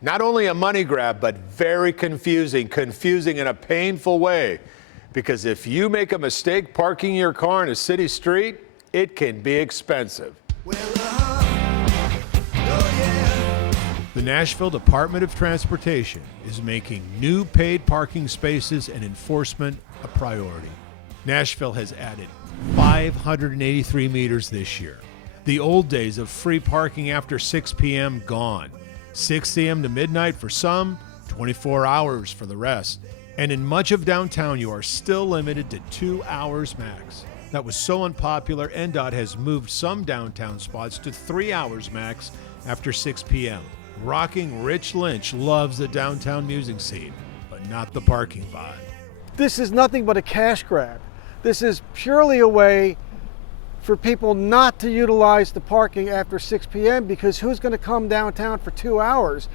Not only a money grab, but very confusing in a painful way. Because if you make a mistake parking your car in a city street, it can be expensive. The Nashville Department of Transportation is making new paid parking spaces and enforcement a priority. Nashville has added 583 meters this year. The old days of free parking after 6 p.m. gone. 6 a.m. to midnight for some, 24 hours for the rest. And in much of downtown, you are still limited to 2 hours max. That was so unpopular, NDOT has moved some downtown spots to 3 hours max after 6 p.m. Rocking Rich Lynch loves the downtown music scene, but not the parking vibe. This is nothing but a cash grab. This is purely a way for people not to utilize the parking after 6 p.m. because who's going to come downtown for 2 hours?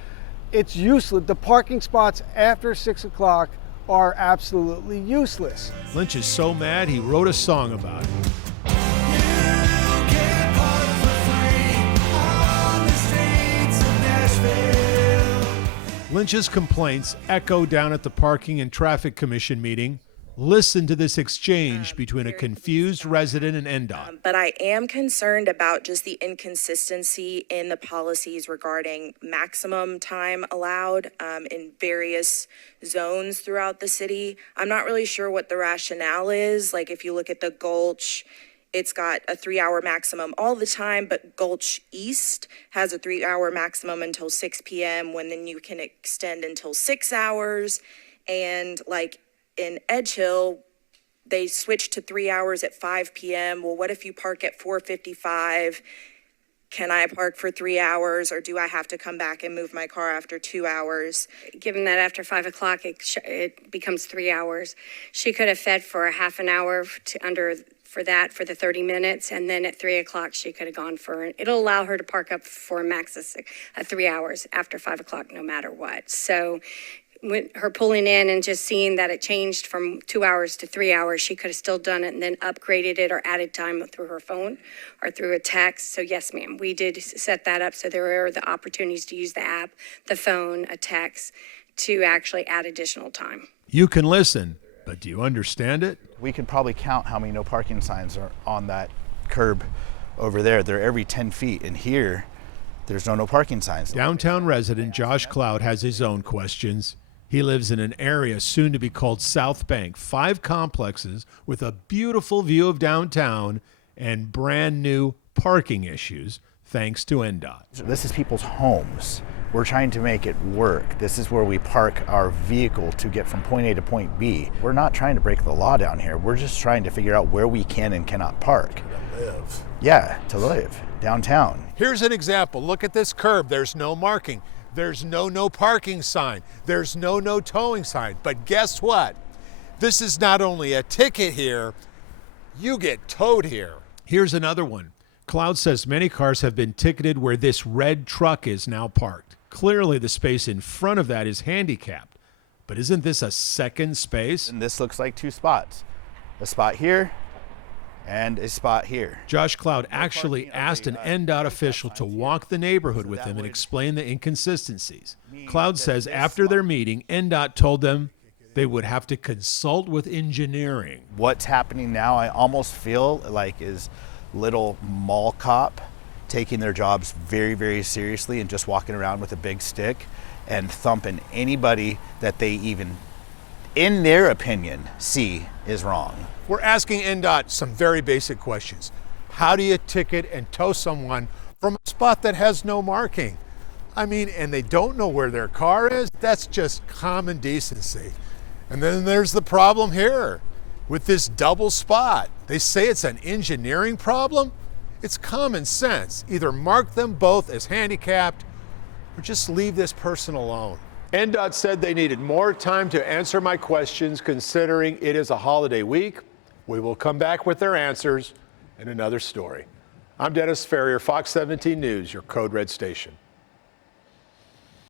It's useless. The parking spots after 6 o'clock are absolutely useless. Lynch is so mad he wrote a song about it. Lynch's complaints echo down at the Parking and Traffic Commission meeting. Listen to this exchange between a confused resident and NDOT. But I am concerned about just the inconsistency in the policies regarding maximum time allowed in various zones throughout the city. I'm not really sure what the rationale is. Like if you look at the Gulch, it's got a 3 hour maximum all the time, but Gulch East has a 3 hour maximum until 6 p.m. when then you can extend until 6 hours. And like in Edge Hill, they switched to 3 hours at 5 p.m. Well, what if you park at 4:55? Can I park for 3 hours, or do I have to come back and move my car after 2 hours? Given that after 5 o'clock, it becomes 3 hours. She could have fed for a half an hour for the 30 minutes, and then at 3 o'clock she could have gone for it. It'll allow her to park up for a max of 3 hours after 5 o'clock, no matter what. So with her pulling in and just seeing that it changed from 2 hours to 3 hours, she could have still done it and then upgraded it or added time through her phone or through a text. So yes, ma'am, we did set that up. So there are the opportunities to use the app, the phone, a text to actually add additional time. You can listen, but do you understand it? We could probably count how many no parking signs are on that curb over there. They're every 10 feet. And here, there's no parking signs. Downtown resident Josh Cloud has his own questions. He lives in an area soon to be called South Bank, 5 complexes with a beautiful view of downtown and brand new parking issues, thanks to NDOT. This is people's homes. We're trying to make it work. This is where we park our vehicle to get from point A to point B. We're not trying to break the law down here. We're just trying to figure out where we can and cannot park. To live. Yeah, to live downtown. Here's an example. Look at this curb. There's no marking. There's no parking sign. There's no towing sign. But guess what? This is not only a ticket here, you get towed here. Here's another one. Cloud says many cars have been ticketed where this red truck is now parked. Clearly the space in front of that is handicapped. But isn't this a second space? And this looks like 2 spots. A spot here and a spot here. Josh Cloud actually asked an NDOT official to walk the neighborhood with him and explain the inconsistencies. Cloud says after their meeting, NDOT told them they would have to consult with engineering. What's happening now, I almost feel like is little mall cop taking their jobs very, very seriously and just walking around with a big stick and thumping anybody that they even, in their opinion, see is wrong. We're asking NDOT some very basic questions. How do you ticket and tow someone from a spot that has no marking? I mean, and they don't know where their car is? That's just common decency. And then there's the problem here with this double spot. They say it's an engineering problem. It's common sense. Either mark them both as handicapped or just leave this person alone. NDOT said they needed more time to answer my questions considering it is a holiday week. We will come back with their answers in another story. I'm Dennis Ferrier, Fox 17 News, your Code Red station.